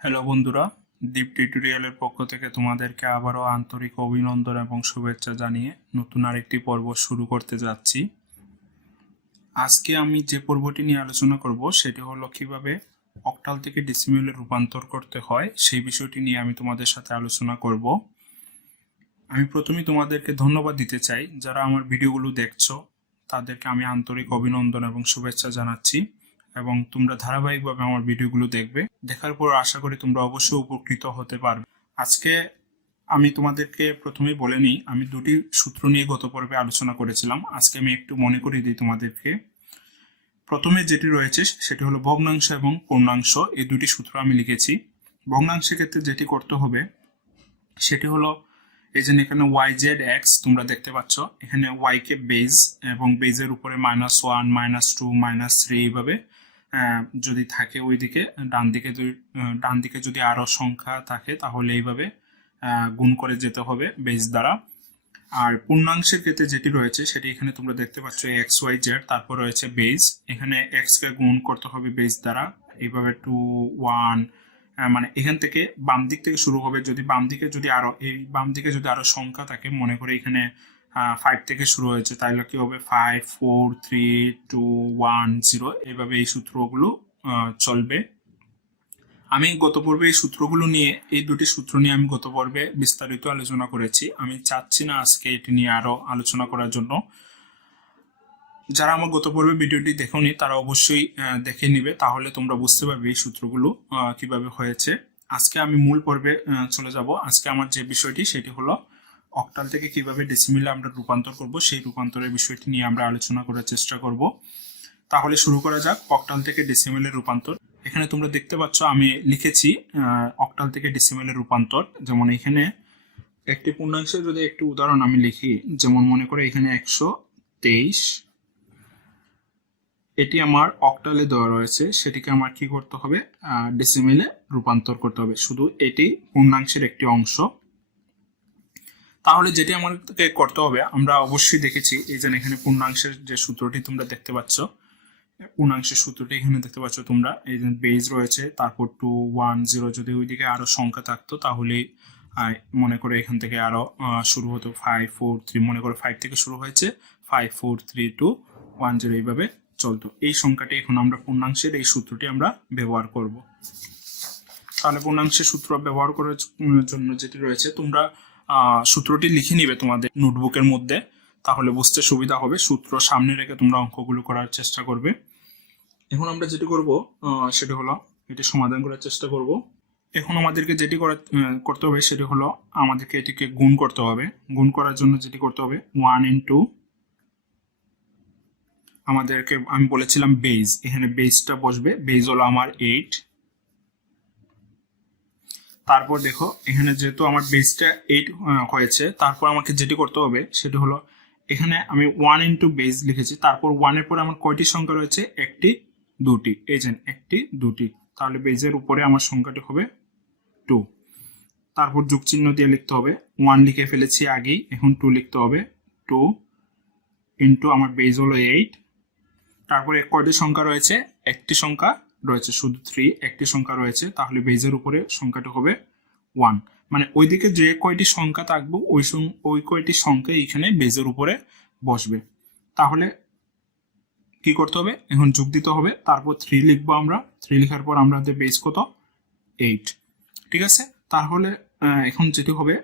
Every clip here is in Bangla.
হ্যালো বন্ধুরা, দীপ টিউটোরিয়ালের পক্ষ থেকে তোমাদেরকে আবারও আন্তরিক অভিনন্দন এবং শুভেচ্ছা জানিয়ে নতুন আরেকটি পর্ব শুরু করতে যাচ্ছি। আজকে আমি যে পর্বটি নিয়ে আলোচনা করব সেটি হলো কিভাবে অক্টাল থেকে ডেসিমেলে রূপান্তর করতে হয় সেই বিষয়টি নিয়ে আমি তোমাদের সাথে আলোচনা করব। আমি প্রথমেই তোমাদেরকে ধন্যবাদ দিতে চাই, যারা আমার ভিডিওগুলো দেখছো তাদেরকে আমি আন্তরিক অভিনন্দন এবং শুভেচ্ছা জানাচ্ছি এবং তোমরা ধারাবাহিকভাবে আমার ভিডিওগুলো দেখবে। দেখার পর আশা করি তোমরা অবশ্যই উপকৃত হতে পারবে। আজকে আমি তোমাদেরকে প্রথমেই বলে নিই, আমি দুটি সূত্র নিয়ে গত পর্বে আলোচনা করেছিলাম। আজকে আমি একটু মনে করিয়ে দিই তোমাদেরকে। প্রথমে যেটি রয়েছে সেটি হলো ভগ্নাংশ এবং পূর্ণাংশ, এই দুটি সূত্র আমি লিখেছি। ভগ্নাংশের ক্ষেত্রে যেটি করতে হবে সেটি হলো এই যে এখানে ওয়াই জেড এক্স তোমরা দেখতে পাচ্ছ, এখানে ওয়াই কে বেজ এবং বেজের উপরে -1 -2 -3 এইভাবে যদি থাকে ওইদিকে ডান দিকে যদি আরো সংখ্যা থাকে তাহলে এইভাবে গুণ করে যেতে হবে বেজ দ্বারা। আর পূর্ণাংশের ক্ষেত্রে যেটি রয়েছে সেটি এখানে তোমরা দেখতে পাচ্ছ এক্স ওয়াই জেড, তারপর রয়েছে বেজ, এখানে এক্স কে গুণ করতে হবে বেজ দ্বারা এইভাবে 2 1, মানে এখান থেকে বাম দিক থেকে শুরু হবে। যদি বাম দিকে যদি আরো সংখ্যা থাকে, মনে করে এখানে 5 থেকে শুরু হয়েছে, তাহলে কি হবে 5 4 3 2 1 0, এইভাবে এই সূত্রগুলো চলবে। আমি গত পর্বে এই দুটি সূত্র নিয়ে আমি গত পর্বে বিস্তারিত আলোচনা করেছি। আমি চাচ্ছি না আজকে এটি নিয়ে আরো আলোচনা করার জন্য। যারা আমার গত পর্বে ভিডিওটি দেখোনি তারা অবশ্যই দেখে নিবে, তাহলে তোমরা বুঝতে পারবে এই সূত্রগুলো কিভাবে হয়েছে। আজকে আমি মূল পর্বে চলে যাব। আজকে আমার যে বিষয়টি সেটি হলো অক্টাল থেকে কিভাবে ডেসিমেলে আমরা রূপান্তর করব, সেই রূপান্তরের বিষয়টি নিয়ে আমরা আলোচনা করার চেষ্টা করব। তাহলে শুরু করা যাক অক্টাল থেকে ডেসিমেলে রূপান্তর। এখানে তোমরা দেখতে পাচ্ছ আমি লিখেছি অক্টাল থেকে ডেসিমেলে রূপান্তর। যেমন এখানে একটি পূর্ণাংশের যদি একটি উদাহরণ আমি লিখি, যেমন মনে করে এখানে 123, এটি আমার অক্টালে দেওয়া রয়েছে, সেটিকে আমার কি করতে হবে, ডেসিমেলে রূপান্তর করতে হবে। শুধু এটি পূর্ণাংশের একটি অংশ। তাহলে যেটি আমাদেরকে করতে হবে, আমরা অবশ্যই দেখেছি এই যে এখানে পূর্ণাংশের যে সূত্রটি তোমরা দেখতে পাচ্ছ, পূর্ণাংশের সূত্রটি এখানে দেখতে পাচ্ছ তোমরা, এই যে বেজ রয়েছে, তারপর 2 1 0, যদি ওইদিকে আরো সংখ্যা থাকতো তাহলে মনে করে এখান থেকে আরো শুরু হতো 5 4 3, মনে করে 5 থেকে শুরু হয়েছে 5 4 3 2 1 0, এইভাবে চলতো। এই সংখ্যাটি এখন আমরা পূর্ণাংশের এই সূত্রটি আমরা ব্যবহার করব। তাহলে পূর্ণাংশের সূত্র ব্যবহার করার জন্য যেটি রয়েছে, তোমরা সূত্রটি লিখে নিবে তোমাদের নোটবুকের মধ্যে, তাহলে বুঝতে সুবিধা হবে। সূত্র সামনে রেখে তোমরা অঙ্কগুলো করার চেষ্টা করবে। এখন আমরা যেটি করব সেটি হলো এটি সমাধান করার চেষ্টা করব। এখন আমাদেরকে যেটি করতে হবে সেটি হলো আমাদেরকে এটিকে গুণ করতে হবে। গুণ করার জন্য যেটি করতে হবে 1 ইন্টু আমাদেরকে আমি বলেছিলাম বেজ, এখানে বেজটা বসবে, বেজ হলো আমার 8। তারপর দেখো এখানে যেহেতু আমার বেজটা 8 হয়েছে, তারপর আমাকে যেটি করতে হবে সেটি হলো এখানে আমি 1 ইন্টু বেজ লিখেছি, তারপর 1 এর পরে আমার কয়টি সংখ্যা রয়েছে, একটি দুটি, এই যে একটি দুটি, তাহলে বেজের উপরে আমার সংখ্যাটি হবে 2। তারপর যোগ চিহ্ন দিয়ে লিখতে হবে, 1 লিখে ফেলেছি আগেই, এখন 2 লিখতে হবে, 2 ইন্টু আমার বেজ হলো 8। তারপরে কয়টি সংখ্যা রয়েছে, একটি সংখ্যা রয়েছে, শুধু 3 একটি সংখ্যা রয়েছে, তাহলে বেজের উপরে সংখ্যাটি হবে 1। মানে ওইদিকে যে কয়টি সংখ্যা থাকবে ওই কয়টি সংখ্যা এখানে বেজের উপরে বসবে। তাহলে কি করতে হবে, এখন যোগ দিতে হবে, তারপর 3 লিখবো আমরা, 3 লেখার পর আমাদের বেজ কত, 8। ঠিক আছে, তাহলে এখন যেটি হবে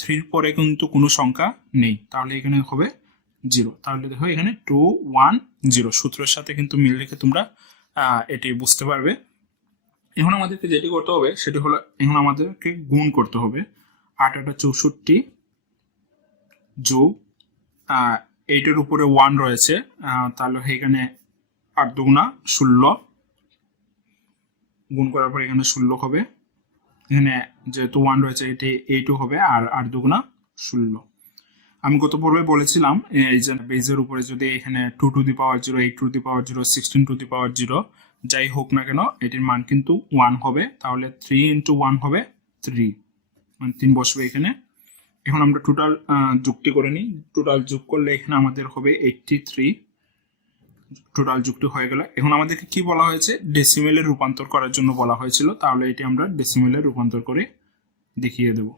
3 পরে কিন্তু কোনো সংখ্যা নেই, তাহলে এখানে হবে 0। তাহলে দেখো এখানে 2 1 0 সূত্রের সাথে কিন্তু মিল রেখে তোমরা এটি বুঝতে পারবে। এখন আমাদেরকে যেটি করতে হবে সেটি হলো এখন আমাদেরকে গুণ করতে হবে। 8 8 64 যোগ 8 এর উপরে 1 রয়েছে, তাহলে এখানে 8 দুগুণা 16, গুণ করার পর এখানে 16 হবে। এখানে যেহেতু 1 রয়েছে এটি 8 হবে, আর 8 দুগুণা 16। আমি গত পর্বে বলেছিলাম এই যে বেজের উপরে যদি এখানে 2 to the power 0 8 to the power 0 16 to the power 0 যাই হোক না কেন, এটির মান কিন্তু 1 হবে। তাহলে 3 ইন্টু 1 হবে 3, মানে 3 বসবে এখানে। এখন আমরা টোটাল যুক্তি করে নিই। টোটাল যোগ করলে এখানে আমাদের হবে 83, টোটাল যুক্তি হয়ে গেল। এখন আমাদেরকে কি বলা হয়েছে, ডেসিমেলে রূপান্তর করার জন্য বলা হয়েছিল, তাহলে এটি আমরা ডেসিমেলে রূপান্তর করে দেখিয়ে দেব।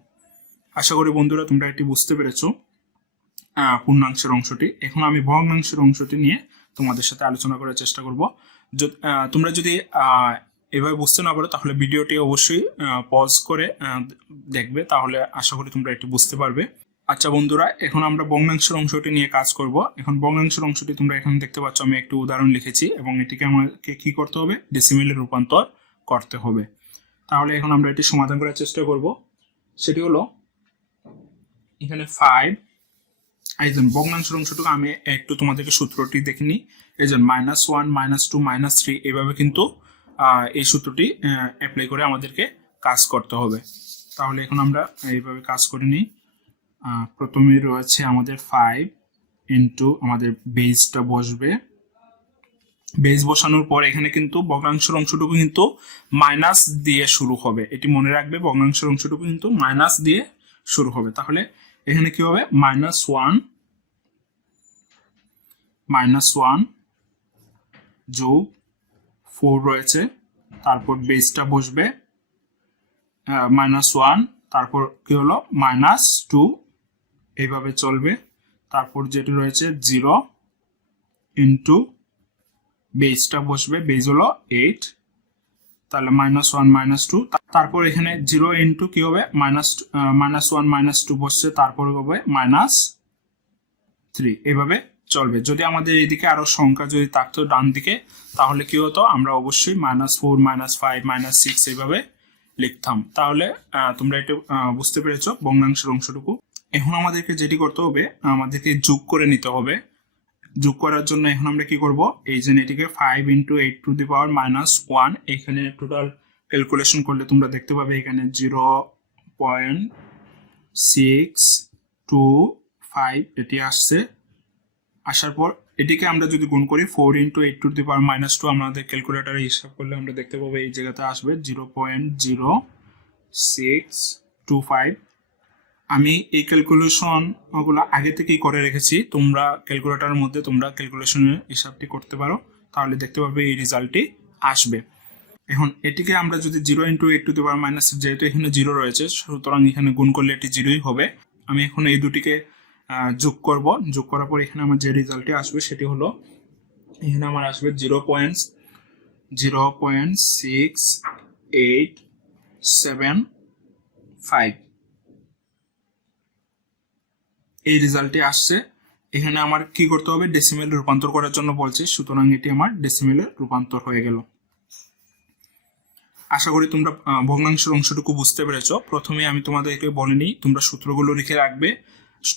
আশা করি বন্ধুরা তোমরা এটি বুঝতে পেরেছো পূর্ণাংশের অংশটি। এখন আমি ভগ্নাংশের অংশটি নিয়ে তোমাদের সাথে আলোচনা করার চেষ্টা করব। তোমরা যদি এভাবে বুঝতে না পারো তাহলে ভিডিওটি অবশ্যই পজ করে দেখবে, তাহলে আশা করি তোমরা এটি বুঝতে পারবে। আচ্ছা বন্ধুরা, এখন আমরা ভগ্নাংশের অংশটি নিয়ে কাজ করব। এখন ভগ্নাংশের অংশটি তোমরা এখানে দেখতে পাচ্ছ, আমি একটি উদাহরণ লিখেছি এবং এটিকে আমাকে কি করতে হবে, ডেসিমেলে রূপান্তর করতে হবে। তাহলে এখন আমরা এটি সমাধান করার চেষ্টা করব। সেটি হলো এখানে 5, এই যে ভগ্নাংশের অংশটুকু আমি একটু তোমাদেরকে সূত্রটি দেখিনি। এই যে -1, -2, -3 এইভাবে কিন্তু এই সূত্রটি অ্যাপ্লাই করে আমাদেরকে কাজ করতে হবে। তাহলে এখন আমরা এইভাবে কাজ করে নিই। প্রথমে রয়েছে আমাদের 5 ইন্টু আমাদের বেসটা বসবে। বেস বসানোর পর এখানে কিন্তু ভগ্নাংশের অংশটুকু কিন্তু মাইনাস দিয়ে শুরু হবে, এটি মনে রাখবে। ভগ্নাংশের অংশটুকু কিন্তু মাইনাস দিয়ে শুরু হবে। তাহলে এখানে কি হবে, -1 যোগ 4 রয়েছে, তারপর বেসটা বসবে -1, তারপর কি হলো -2, এইভাবে চলবে। তারপর যেটি রয়েছে 0 ইন্টু বেসটা বসবে, বেস হলো 8, তাহলে -1 -2, তারপর এখানে 0 ইন্টু কি হবে -1 -2 বসছে, তারপর হবে -3, এভাবে চলবে। যদি আমাদের এইদিকে আরো সংখ্যা যদি থাকতো ডান দিকে, তাহলে কি হতো, আমরা অবশ্যই -4 -5 -6 এইভাবে লিখতাম। তাহলে তোমরা এটা বুঝতে পেরেছো ভগ্নাংশের অংশটুকু। এখন আমাদেরকে যেটি করতে হবে, আমাদেরকে যোগ করে নিতে হবে। যোগ করার জন্য এখন আমরা কি করব, এই যে এটিকে 5 × 8⁻⁻1, এখানে টোটাল ক্যালকুলেশন করলে তোমরা দেখতে পাবে এখানে 0.625 এটি আসছে। আসার পর এটিকে আমরা যদি গুণ করি 4 × 8⁻², আমাদের ক্যালকুলেটরে হিসাব করলে আমরা দেখতে পাবো এই জায়গাতে আসবে 0.0625। আমি এই ক্যালকুলেশন ওগুলো আগে থেকেই করে রেখেছি, তোমরা ক্যালকুলেটরের মধ্যে তোমরা ক্যালকুলেশনের হিসাবটি করতে পারো, তাহলে দেখতে পাবে এই রেজাল্টটি আসবে। এখন এটিকে আমরা যদি 0 × 8⁻⁻, যেহেতু এখানে 0 রয়েছে, সুতরাং এখানে গুণ করলে এটি 0ই হবে। আমি এখন এই দুটিকে যোগ করব। যোগ করার পর এখানে আমার যে রেজাল্টটি আসবে সেটি হলো, এখানে আমার আসবে 0.6875। এই রেজাল্টটি আসছে। এখানে আমার কি করতে হবে, ডেসিমেল রূপান্তর করার জন্য বলছে, সুতরাং এটি আমার ডেসিমেলে রূপান্তর হয়ে গেল। আশা করি তোমরা ভগ্নাংশের অংশটুকু বুঝতে পেরেছো। প্রথমে আমি তোমাদেরকে বলিনি, তোমরা সূত্রগুলো লিখে রাখবে,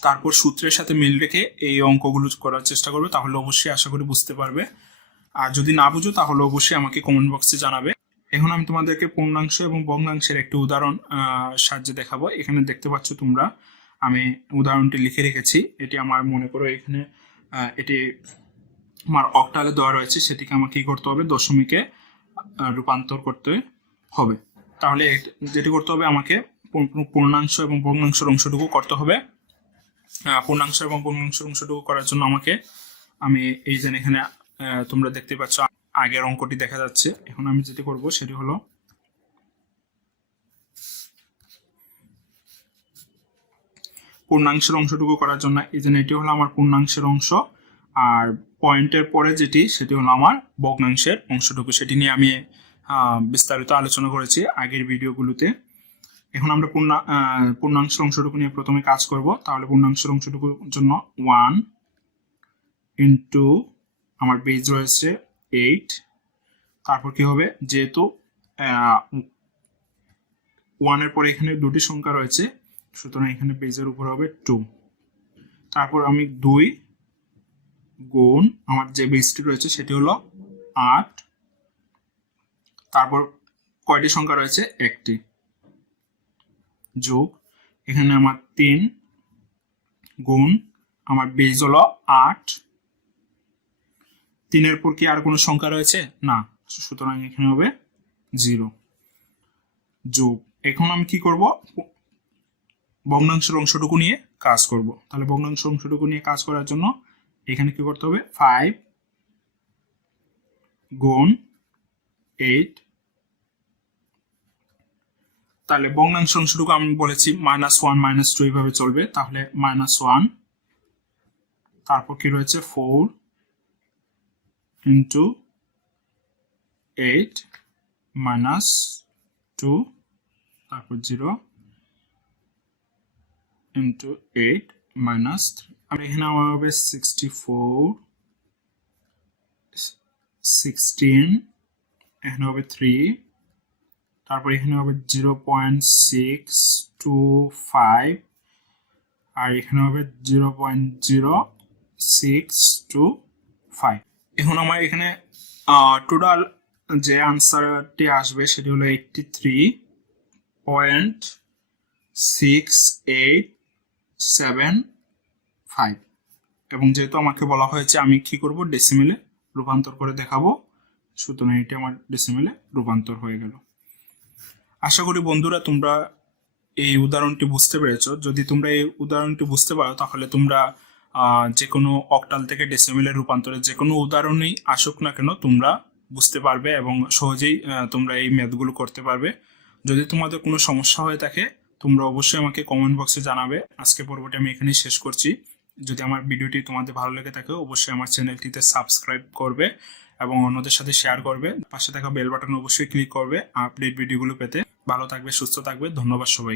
তারপর সূত্রের সাথে মিল রেখে এই অঙ্কগুলো করার চেষ্টা করবে, তাহলে অবশ্যই আশা করি বুঝতে পারবে। আর যদি না বুঝো তাহলে অবশ্যই আমাকে কমেন্ট বক্সে জানাবে। এখন আমি তোমাদেরকে পূর্ণাংশ এবং ভগ্নাংশের একটি উদাহরণ সাহায্যে দেখাবো। এখানে দেখতে পাচ্ছ তোমরা, আমি উদাহরণটি লিখে রেখেছি। এটি আমার মনে করো এখানে এটি আমার অক্টালে দেওয়া রয়েছে, সেটিকে আমাকে কি করতে হবে, দশমিকে রূপান্তর করতে হবে। তাহলে যেটি করতে হবে, আমাকে পূর্ণাংশ এবং ভগ্নাংশের অংশটুকু করতে হবে। পূর্ণাংশ এবং ভগ্নাংশের অংশটুকু করার জন্য আমি এই যে এখানে তোমরা দেখতে পাচ্ছ আগের অঙ্কটি দেখা যাচ্ছে। এখন আমি যেটি করব সেটি হলো, পূর্ণাংশের অংশটুকু করার জন্য এই যে এটি হলো আমার পূর্ণাংশের অংশ, আর পয়েন্টের পরে যেটি সেটি হলো আমার ভগ্নাংশের অংশটুকু। সেটি নিয়ে আমি বিস্তারিত আলোচনা করেছি আগের ভিডিওগুলোতে। এখন আমরা পূর্ণাংশের অংশটুকু নিয়ে প্রথমে কাজ করব। তাহলে পূর্ণাংশের অংশটুকুর জন্য 1 ইন্টু আমার বেজ রয়েছে 8, তারপর কি হবে, যেহেতু 1 এর পরে এখানে দুটি সংখ্যা রয়েছে, সুতরাং এখানে বেজের উপর হবে 2। তারপর আমি 2 গুণ আমার যে বেজটি রয়েছে সেটি হলো 8, তারপর কয়টি সংখ্যা রয়েছে, একটি, যোগ এখানে আমার 3 গুণ আমার বেজ হলো 8, 3 এর পর কি আর কোনো সংখ্যা রয়েছে না, সুতরাং এখানে হবে 0, যোগ এখন আমি কি করব, ভগ্নাংশের অংশটুকু নিয়ে কাজ করব। তাহলে ভগ্নাংশের অংশটুকু নিয়ে কাজ করার জন্য এখানে কি করতে হবে, 5 গুণ 8, তাহলে ভগ্নাংশ অংশটুকু আমি বলেছি -1 -2 এইভাবে চলবে, তাহলে -1, তারপর কি রয়েছে 4 × 8 -2, তারপর 0 × 8 -3, আর এখানে আমার হবে 64, 16, এখানে হবে 3, তারপর এখানে হবে 0.625, আর এখানে হবে 0.0625। এখন আমার এখানে টোটাল যে আনসারটি আসবে সেটি হলো 83.6875, এবং যেহেতু আমাকে বলা হয়েছে আমি কি করব, ডেসিমেলে রূপান্তর করে দেখাবো, সুতরাং এটি আমার ডেসিমেলে রূপান্তর হয়ে গেল। আশা করি বন্ধুরা তোমরা এই উদাহরণটি বুঝতে পেরেছো। যদি তোমরা এই উদাহরণটি বুঝতে পারো তাহলে তোমরা যে কোনো অক্টাল থেকে ডেসিমেলে রূপান্তরের যে কোনো উদাহরণই আসুক না কেন তোমরা বুঝতে পারবে এবং সহজেই তোমরা এই ম্যাথগুলো করতে পারবে। যদি তোমাদের কোনো সমস্যা হয়ে থাকে তোমরা অবশ্যই আমাকে কমেন্ট বক্সে জানাবে। আজকে পর্বটি আমি এখানেই শেষ করছি। যদি আমার ভিডিওটি তোমাদের ভালো লেগে থাকে অবশ্যই আমার চ্যানেলটিতে সাবস্ক্রাইব করবে এবং অন্যদের সাথে শেয়ার করবে। পাশে থাকা বেল বাটন অবশ্যই ক্লিক করবে আপডেট ভিডিওগুলো পেতে। ভালো থাকবে, সুস্থ থাকবে। ধন্যবাদ সবাইকে।